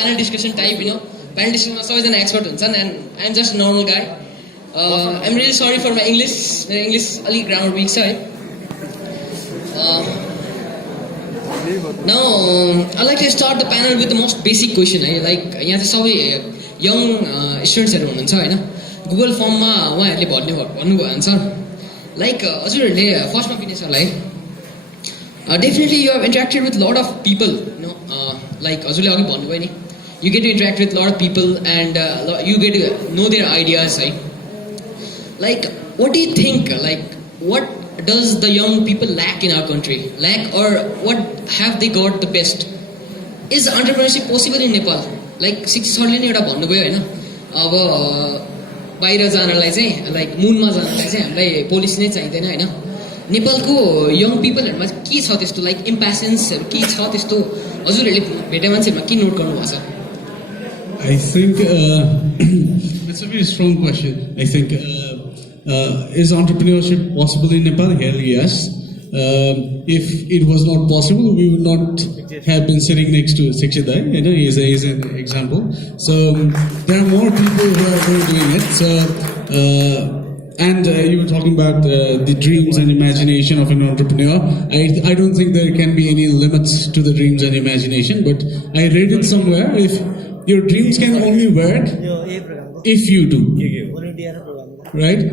panel discussion type, panel discussion is always an expert and I'm just a normal guy. I'm really sorry for my English. My English only grammar weak side. Now, I'd like to start the panel with the most basic question. Like, यहाँ चाहिँ सबै young students हुनुहुन्छ हैन Google form मा उहाँहरूले भन्नुभयो answer. Like हजुरहरूले फर्स्टमा बिने सरलाई definitely you have interacted with a lot of people, like हजुरले अघि भन्नुभयो नि, you get to interact with a lot of people and you get to know their ideas, right? Like, what do you think? Like, what does the young people lack in our country? Lack, or what have they got the best? Is entrepreneurship possible in Nepal? Like, Sixit सरले नि एउटा भन्नुभयो हैन, अब बाहिर जानलाई चाहिँ like मुनमा जानलाई चाहिँ हामीलाई पोलिस नै चाहिदैन हैन. नेपालको यङ पिपलहरुमा के छ त्यस्तो लाइक इम्प्यासेन्सहरु के छ त्यस्तो हजुरहरूले भेटे मान्छेहरुमा के नोट गर्नु भएको छ? I think it's a very strong question. I think is entrepreneurship possible in Nepal? Hell yes. If it was not possible, we would not have been sitting next to Sixit. He is an example. So there are more people who are doing it. So and you were talking about the dreams and imagination of an entrepreneur. I don't think there can be any limits to the dreams and imagination. But I read it somewhere. If your dreams can only work if you do, right?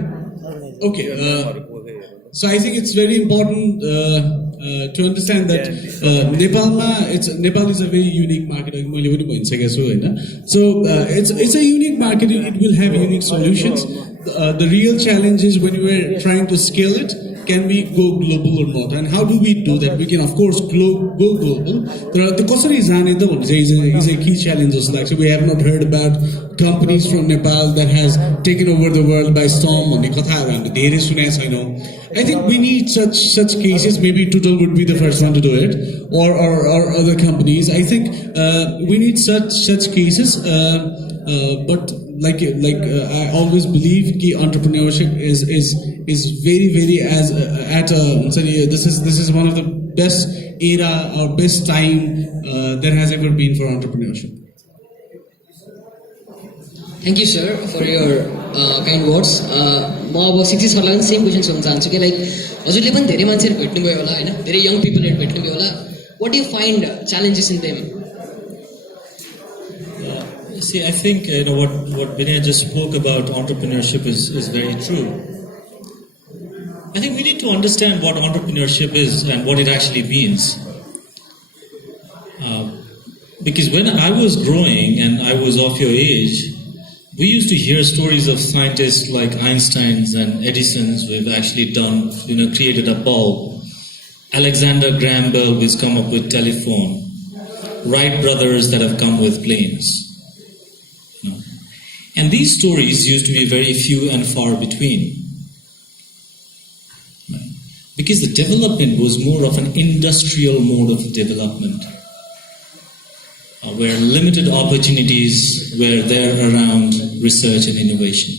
Okay. So I think it's very important to understand that Nepal is a very unique market. So it's a unique market. It will have unique solutions. The real challenge is when we are trying to scale it, can we go global or not? And how do we do that? We can, of course, go global. The कसरी जाने त भन्ने is a key challenge. So we have not heard about companies from Nepal that has taken over the world by storm. I think we need such cases. Maybe Tootle would be the first one to do it, or other companies. I think we need such cases. But like I always believe that entrepreneurship is very very this is one of the best era or best time there has ever been for entrepreneurship. Thank you, sir, for your kind words. म अब Sixit सरलाई same question सोध्न चाहन्छु कि like हजुरले पनि धेरै मान्छेहरु भेट्नुभयो होला हैन, धेरै यङ पिपलहरु भेट्नुभयो होला. What do you find challenges in them? See, I think what Binay just spoke about entrepreneurship is very true. I think we need to understand what entrepreneurship is and what it actually means. Because when I was growing and I was of your age, we used to hear stories of scientists like Einsteins and Edisons who have actually done, created a bulb. Alexander Graham Bell who's come up with telephone. Wright brothers that have come with planes. And these stories used to be very few and far between. Because the development was more of an industrial mode of development. Where limited opportunities were there around research and innovation.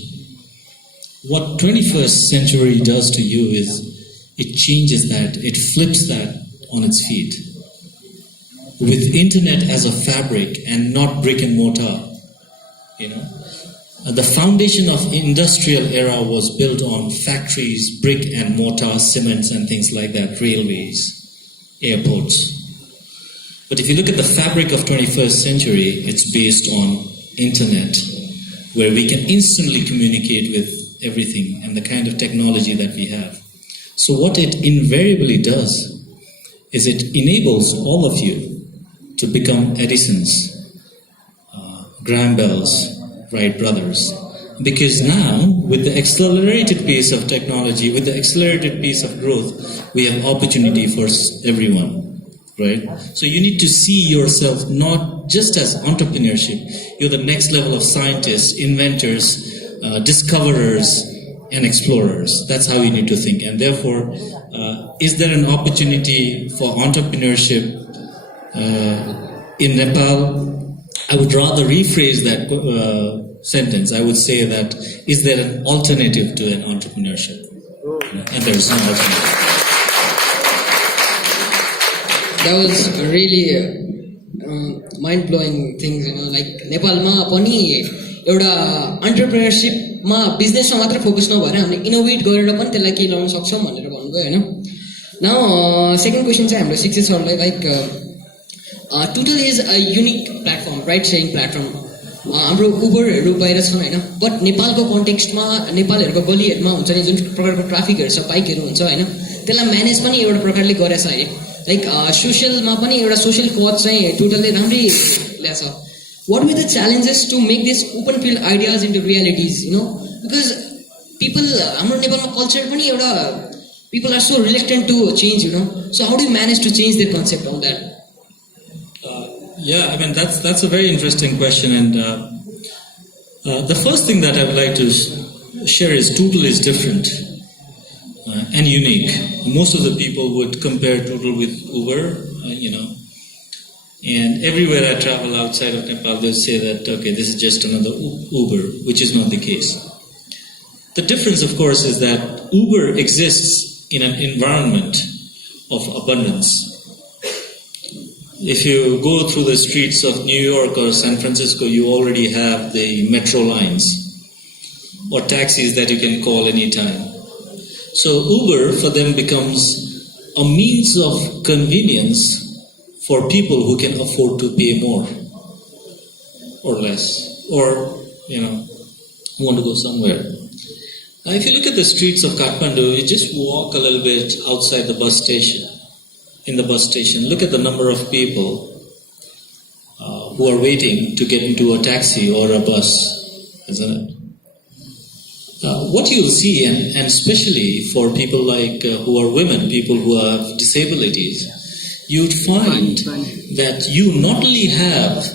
What 21st century does to you is it changes that, it flips that on its feet. With internet as a fabric and not brick and mortar, the foundation of industrial era was built on factories, brick and mortar, cements and things like that, railways, airports. But if you look at the fabric of 21st century, it's based on internet, where we can instantly communicate with everything and the kind of technology that we have. So what it invariably does is it enables all of you to become Edisons, Graham Bells, Wright brothers. Because now, with the accelerated pace of technology, with the accelerated pace of growth, we have opportunity for everyone. Right? So you need to see yourself not just as entrepreneurship. You're the next level of scientists, inventors, discoverers, and explorers. That's how you need to think. And therefore, is there an opportunity for entrepreneurship in Nepal? I would rather rephrase that sentence. I would say that, is there an alternative to an entrepreneurship? And there is no alternative. That was really mind blowing things like नेपालमा पनि एउटा अन्टरप्रेनरसिपमा बिजनेसमा मात्र focus नभएर हामीले innovate गरेर पनि त्यसलाई केही ल्याउन सक्छौँ भनेर भन्नुभयो होइन. नाउ सेकेन्ड क्वेसन चाहिँ हाम्रो शिक्षित सरलाई like Tootle is a unique platform, ride-sharing platform. हाम्रो उबरहरू बाहिर छन् होइन, बट नेपालको कन्टेक्स्टमा नेपालहरूको गलीहरूमा हुन्छ नि जुन प्रकारको ट्राफिकहरू छ, बाइकहरू हुन्छ होइन, त्यसलाई म्यानेज पनि एउटा प्रकारले गरेछ अरे. लाइक सोसियलमा पनि एउटा सोसियल कज चाहिँ टुटलले राम्रै ल्याछ. What were the challenges to make this open field ideas into realities because people हाम्रो नेपालमा कल्चर पनि एउटा people are so reluctant to change so how do manage to change their concept on that? Yeah, I mean that's a very interesting question, and the first thing that I would like to share is Tootle is different and unique. Most of the people would compare Tootle with Uber, and everywhere I travel outside of Nepal, they'll say that okay, this is just another Uber, which is not the case. The difference, of course, is that Uber exists in an environment of abundance. If you go through the streets of New York or San Francisco, you already have the metro lines or taxis that you can call anytime. So Uber for them becomes a means of convenience for people who can afford to pay more or less, or want to go somewhere. Now, if you look at the streets of Kathmandu, you just walk a little bit outside the bus station. In the bus station, look at the number of people who are waiting to get into a taxi or a bus, isn't it? What you'll see, and especially for people like who are women, people who have disabilities, you'd find that you not only have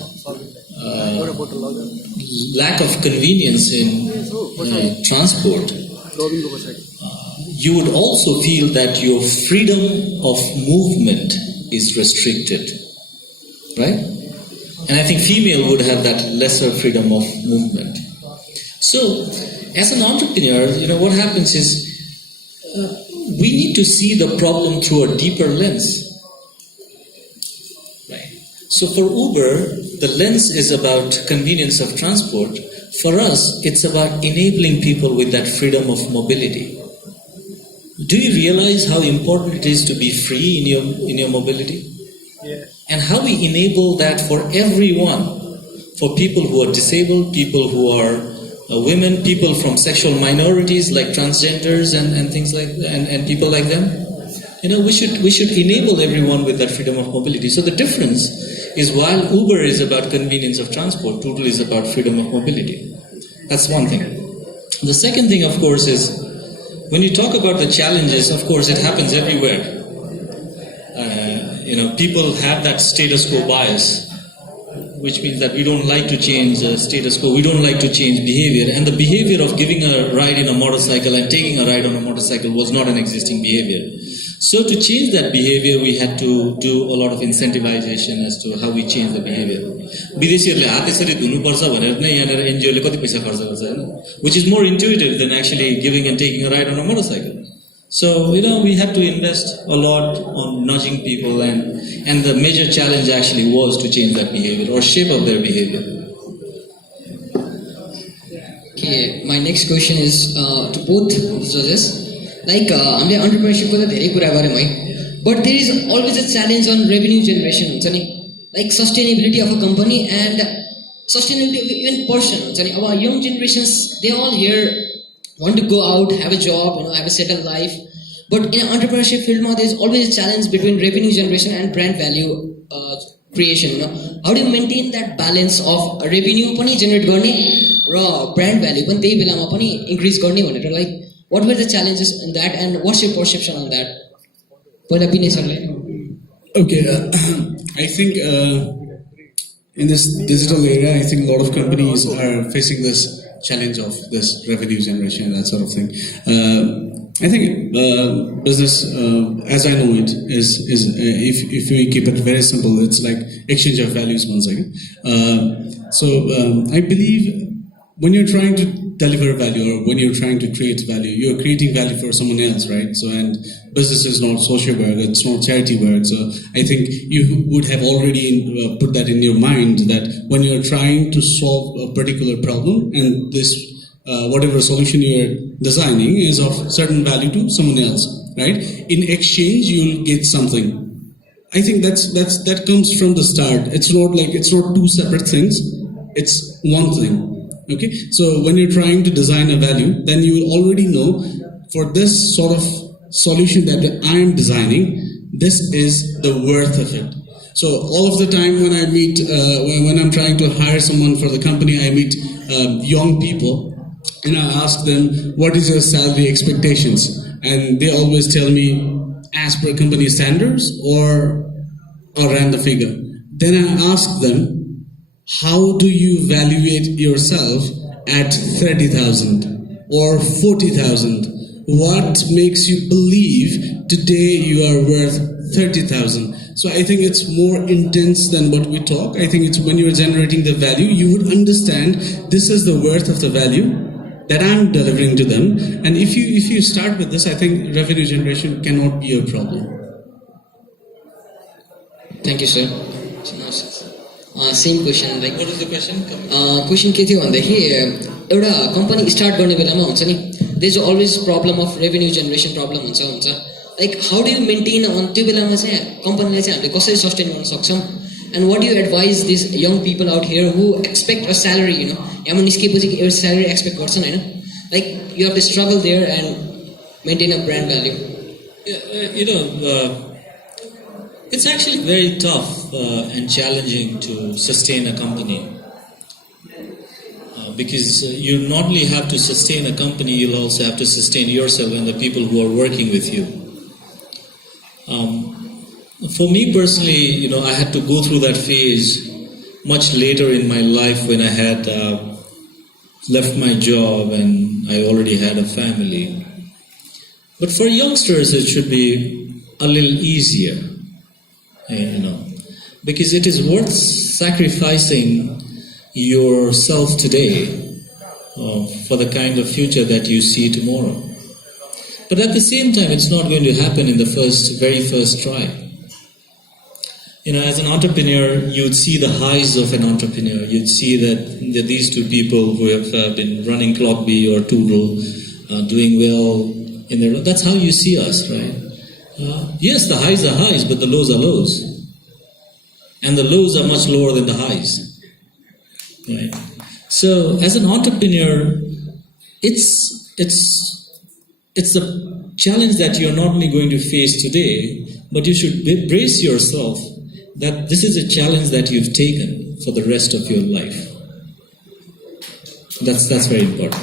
lack of convenience in transport, you would also feel that your freedom of movement is restricted, right? And I think female would have that lesser freedom of movement. So, as an entrepreneur, what happens is we need to see the problem through a deeper lens, right? So for Uber, the lens is about convenience of transport. For us, it's about enabling people with that freedom of mobility. Do you realize how important it is to be free in your mobility? Yeah. And how we enable that for everyone, for people who are disabled, people who are women, people from sexual minorities like transgenders and things like that, and people like them. We should enable everyone with that freedom of mobility. So the difference is while Uber is about convenience of transport, Tootle is about freedom of mobility. That's one thing. The second thing, of course, is when you talk about the challenges, of course, it happens everywhere. People have that status quo bias, which means that we don't like to change status quo, we don't like to change behavior. And the behavior of giving a ride in a motorcycle and taking a ride on a motorcycle was not an existing behavior. So to change that behavior, we had to do a lot of incentivization as to how we change the behavior. विदेशीहरूले हात यसरी धुनुपर्छ भनेर नै यहाँनिर एनजिओले कति पैसा खर्च गर्छ हैन, which is more intuitive than actually giving and taking a ride on a motorcycle. So we had to invest a lot on nudging people, and the major challenge actually was to change that behavior or shape up their behavior. Okay, my next question is to both of the judges. Like हामीले एन्टरप्रेन्योरशिपको त धेरै कुरा गऱ्यौँ है, but there is always a challenge on revenue generation हुन्छ नि, like sustainability of a company and sustainability of even person हुन्छ नि. अब young generations they all here want to go out, have a job, have a settled life. But in entrepreneurship field, there is always a challenge between revenue generation and brand value creation. How do you maintain that balance of revenue pani generate गर्ने र brand value पनि त्यही बेलामा पनि increase गर्ने भनेर, like what were the challenges in that and what's your perception on that? पहिला Binay सरले. Okay, I think in this digital era, I think a lot of companies are facing this challenge of this revenue generation, that sort of thing. I think business, as I know it, is if we keep it very simple, it's like exchange of values once again. So I believe when you're trying to deliver value or when you're trying to create value, you're creating value for someone else, right? So and business is not social work, it's not charity work. So I think you would have already put that in your mind that when you're trying to solve a particular problem and this whatever solution you're designing is of certain value to someone else, right? In exchange, you'll get something. I think that comes from the start. It's not two separate things. It's one thing. Okay. So when you're trying to design a value, then you will already know for this sort of solution that I am designing, this is the worth of it. So all of the time when I meet, when I'm trying to hire someone for the company, I meet young people and I ask them, what is your salary expectations? And they always tell me, as per company standards or random figure. Then I ask them, how do you evaluate yourself at 30,000 or 40,000? What makes you believe today you are worth 30,000? So I think it's more intense than what we talk. I think it's when you're generating the value, you would understand this is the worth of the value that I'm delivering to them. And if you start with this, I think revenue generation cannot be a problem. Thank you, sir. Same question. Like, what is the question? Question के थियो भन्दाखेरि एउटा company start गर्ने बेलामा हुन्छ नि, there is always problem of revenue generation problem हुन्छ. Like, how do you maintain on त्यो बेलामा चाहिँ कम्पनीलाई चाहिँ हामीले कसरी सस्टेन गर्न सक्छौं? And what do you advise these young people out here who expect a salary, you know, यहाँ निस्केपछि एउटा salary expect गर्छन् हैन? Like, you have to struggle there and maintain a brand value. It's actually very tough and challenging to sustain a company because you not only have to sustain a company, you'll also have to sustain yourself and the people who are working with you. For me personally, I had to go through that phase much later in my life when I had left my job and I already had a family. But for youngsters, it should be a little easier. Because it is worth sacrificing yourself today for the kind of future that you see tomorrow. But at the same time, it's not going to happen in the very first try. As an entrepreneur, you'd see the highs of an entrepreneur. You'd see that these two people who have been running Clockbee or Tootle doing well in their life. That's how you see us, right? Yes, the highs are highs, but the lows are lows. And the lows are much lower than the highs. Right? So, as an entrepreneur, it's a challenge that you're not only going to face today, but you should brace yourself that this is a challenge that you've taken for the rest of your life. That's very important.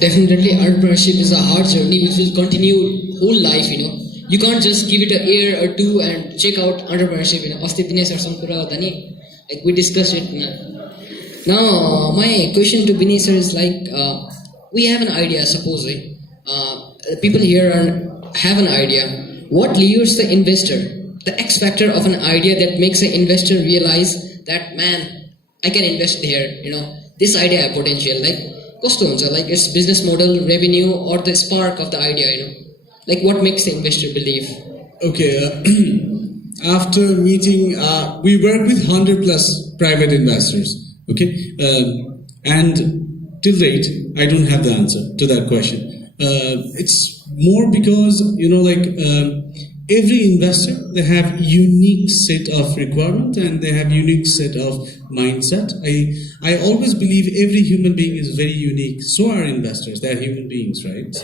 Definitely, entrepreneurship is a hard journey which will continue whole life, You can't just give it a year or two and check out entrepreneurship, Asti Binay or some kura dhani. Like we discussed it. Now, my question to Binay sir is like, we have an idea, suppose, people here have an idea. What lures the investor, the X factor of an idea that makes an investor realize that, man, I can invest here, this idea has potential. Like, like its business model, revenue, or the spark of the idea, Like what makes the investor believe? Okay, after meeting, we work with 100 plus private investors, okay? And till date, I don't have the answer to that question. It's more because, every investor, they have unique set of requirements and they have unique set of mindset. I always believe every human being is very unique. So are investors. They are human beings, right?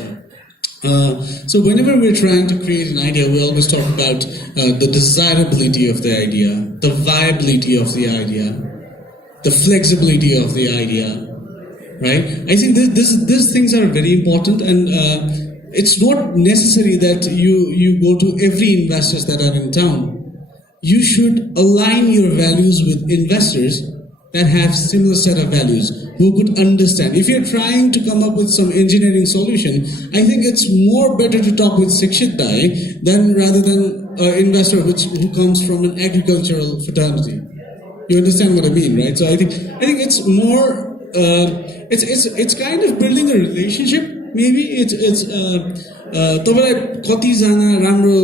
So whenever we're trying to create an idea, we always talk about the desirability of the idea, the viability of the idea, the flexibility of the idea, right? I think these things are very important, and it's not necessary that you go to every investors that are in town. You should align your values with investors that have similar set of values, who could understand. If you're trying to come up with some engineering solution, I think it's more better to talk with Sixit rather than an investor who comes from an agricultural fraternity. You understand what I mean, right? So I think it's more, it's kind of building a relationship maybe it's तपाईलाई कतिजना राम्रो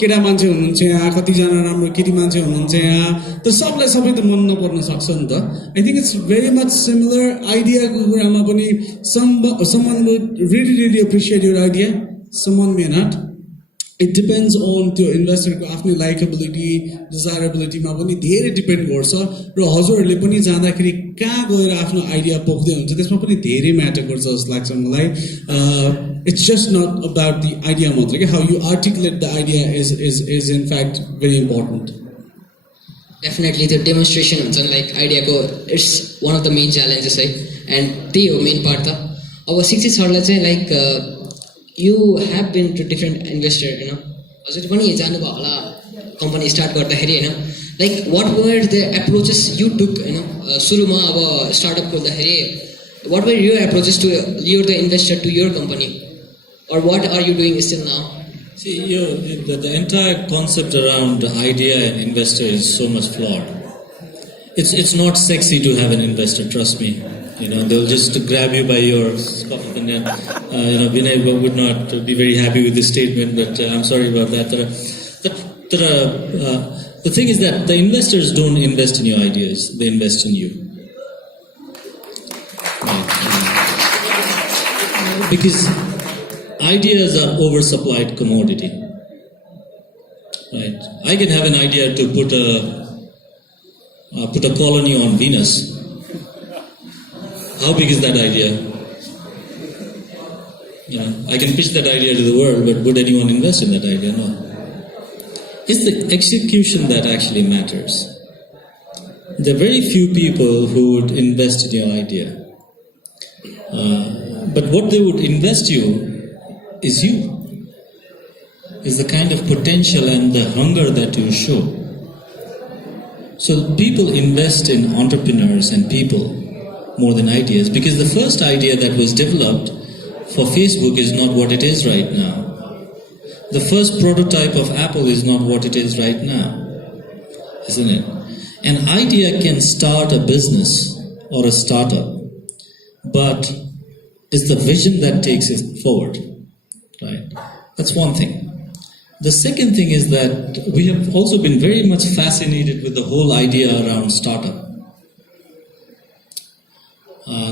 केटा मान्छे हुनुहुन्छ यहाँ कतिजना राम्रो केटी मान्छे हुनुहुन्छ यहाँ त सबलाई सबै त मन नपर्न सक्छ नि त I think it's very much similar idea को कुरामा पनि someone would really appreciate your idea someone may not it depends on त्यो इन्भेस्टरको आफ्नो लाइकेबिलिटी डिजायरेबिलिटी मा पनि धेरै डिपेन्ड गर्छ र हजुरहरूले पनि जाँदाखेरि कहाँ गएर आफ्नो आइडिया पोख्दै हुन्छ त्यसमा पनि धेरै म्याटर गर्छ जस्तो लाग्छ मलाई it's just not about the idea मात्र के how you articulate the idea is in fact very important definitely the demonstration हुन्छ नि लाइक आइडियाको it's one of the main challenges है and त्यही हो मेन पार्ट त अब शिक्षित सरलाई चाहिँ like you have been to different investor हजुर पनि जानुभयो होला कम्पनी स्टार्ट गर्दाखेरि हैन like what were the approaches you took सुरुमा अब स्टार्टअप खोल्दाखेरि what were your approaches to lure the investor to your company or what are you doing still now see the entire concept around idea and investor is so much flawed it's not sexy to have an investor trust me they'll just grab you by your scruff of the neck. Binay would not be very happy with this statement, but I'm sorry about that. The thing is that the investors don't invest in your ideas; they invest in you. Because ideas are oversupplied commodity. Right? I can have an idea to put a colony on Venus. How big is that idea? I can pitch that idea to the world, but would anyone invest in that idea? No. It's the execution that actually matters. There are very few people who would invest in your idea. But what they would invest you is you. Is the kind of potential and the hunger that you show. So people invest in entrepreneurs and people more than ideas, because the first idea that was developed for Facebook is not what it is right now. The first prototype of Apple is not what it is right now, isn't it? An idea can start a business or a startup, but it's the vision that takes it forward, right? That's one thing. The second thing is that we have also been very much fascinated with the whole idea around startup.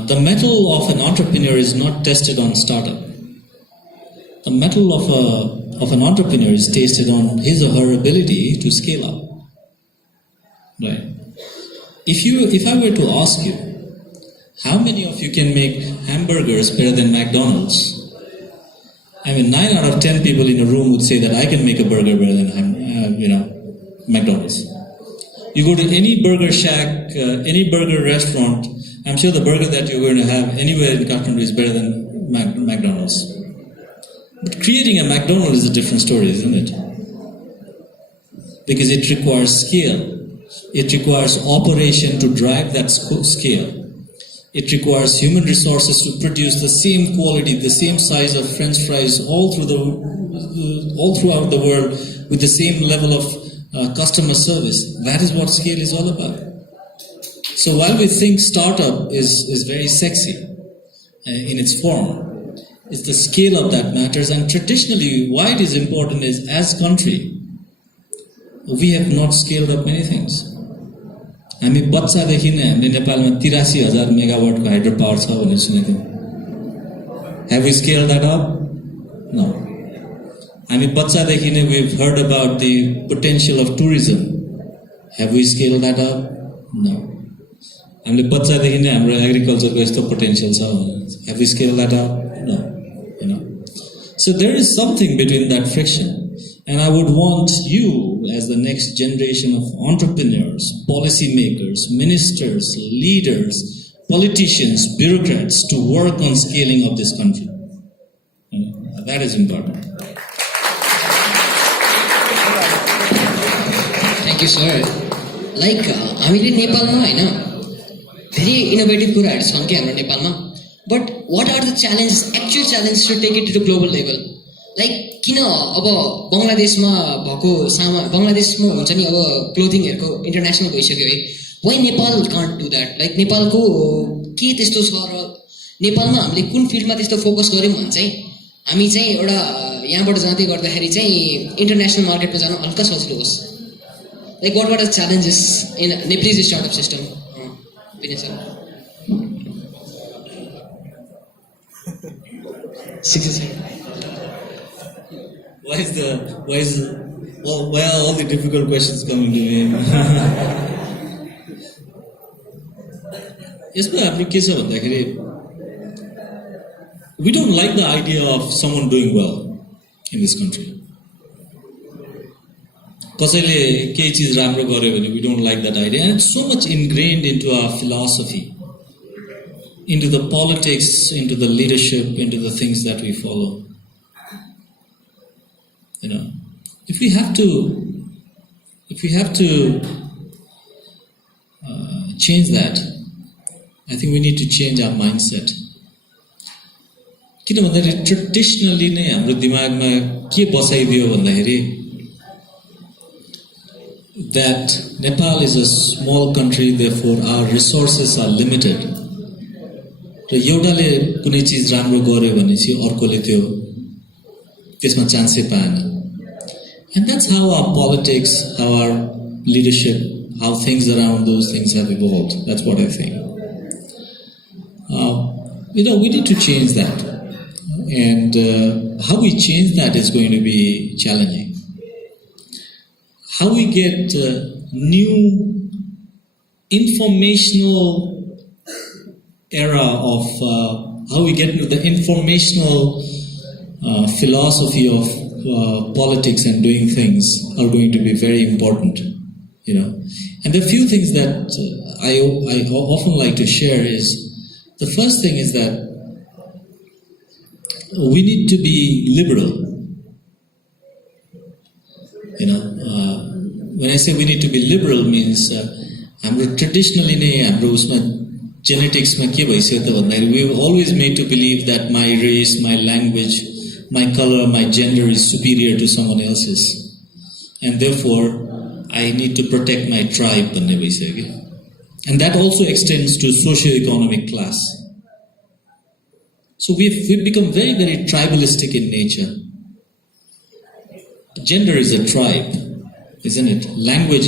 The mettle of an entrepreneur is not tested on startup. The mettle of an entrepreneur is tested on his or her ability to scale up. Right? If I were to ask you, how many of you can make hamburgers better than McDonald's? I mean, 9 out of 10 people in a room would say that I can make a burger better than McDonald's. You go to any burger shack, any burger restaurant, I'm sure the burger that you're going to have anywhere in the country is better than McDonald's. But creating a McDonald's is a different story, isn't it? Because it requires scale. It requires operation to drive that scale. It requires human resources to produce the same quality, the same size of French fries all throughout the world with the same level of customer service. That is what scale is all about. So while we think startup is very sexy in its form, it's the scale up that matters. And traditionally, why it is important is as country, we have not scaled up many things. हामी बच्चादेखि नै हामीले नेपालमा 83,000 मेगावाटको hydro power छ भनेर सुनेको Have we scaled that up? No. हामी बच्चादेखि नै we've heard about the potential of tourism. Have we scaled that up? No. हामीले बच्चादेखि नै हाम्रो एग्रिकल्चरको यस्तो पोटेन्शियल छ Have we scaled that up? No. So there is something between that friction. And I would want you, as the next generation of entrepreneurs, policymakers, ministers, leaders, politicians, bureaucrats, to work on scaling up this country. That is important. Thank you, sir. Like, हामीले नेपालमा हैन धेरै innovative कुराहरु छन् के हाम्रो नेपालमा But what are the challenges, actual challenges to take it to the global level? Like, किन अब बंगलादेशमा भएको बंगलादेशमा हुन्छ नि अब क्लोथिङहरुको इन्टरनेशनल भइसक्यो है Why Nepal can't do that? Like, नेपालको के त्यस्तो छ र नेपालमा हामीले कुन फिल्डमा त्यस्तो फोकस गर्यौँ भने चाहिँ हामी चाहिँ एउटा यहाँबाट जाँदै गर्दाखेरि चाहिँ इन्टरनेसनल मार्केटमा जान हल्का सजिलो होस्. Like what are the challenges in Nepalese startup system? Binay sir. Sixit sir. Why are all the difficult questions coming to me? यसमा हामी के छ भन्दाखेरि we don't like the idea of someone doing well in this country. कसैले केही चीज राम्रो गर्यो भने we don't like that idea, and it's so much ingrained into our philosophy, into the politics, into the leadership, into the things that we follow. You know, if we have to change that, I think we need to change our mindset. किन भन्दाखेरि traditionally नै हाम्रो दिमागमा के बसाइदियो भन्दाखेरि that Nepal is a small country, therefore our resources are limited. र एउटाले कुनै चीज राम्रो गर्यो भने चाहिँ अर्कोले त्यसमा चान्सै पाएन. And that's how our politics, how our leadership, how things around those things have evolved. That's what I think. We need to change that. And how we change that is going to be challenging. How we get new informational era of how we get into the informational philosophy of politics and doing things are going to be very important, you know. And the few things that I often like to share is, the first thing is that we need to be liberal. You know, when I say we need to be liberal means हाम्रो traditionally नै हाम्रो उसमा genetics ma ke bhaisyo ta bhandakhari we were always made to believe that my race, my language, my color, my gender is superior to someone else's, and therefore I need to protect my tribe bhanne bhaisyo ke. And that also extends to socio-economic class. So we've become very, very tribalistic in nature. Gender is a tribe, isn't it? Language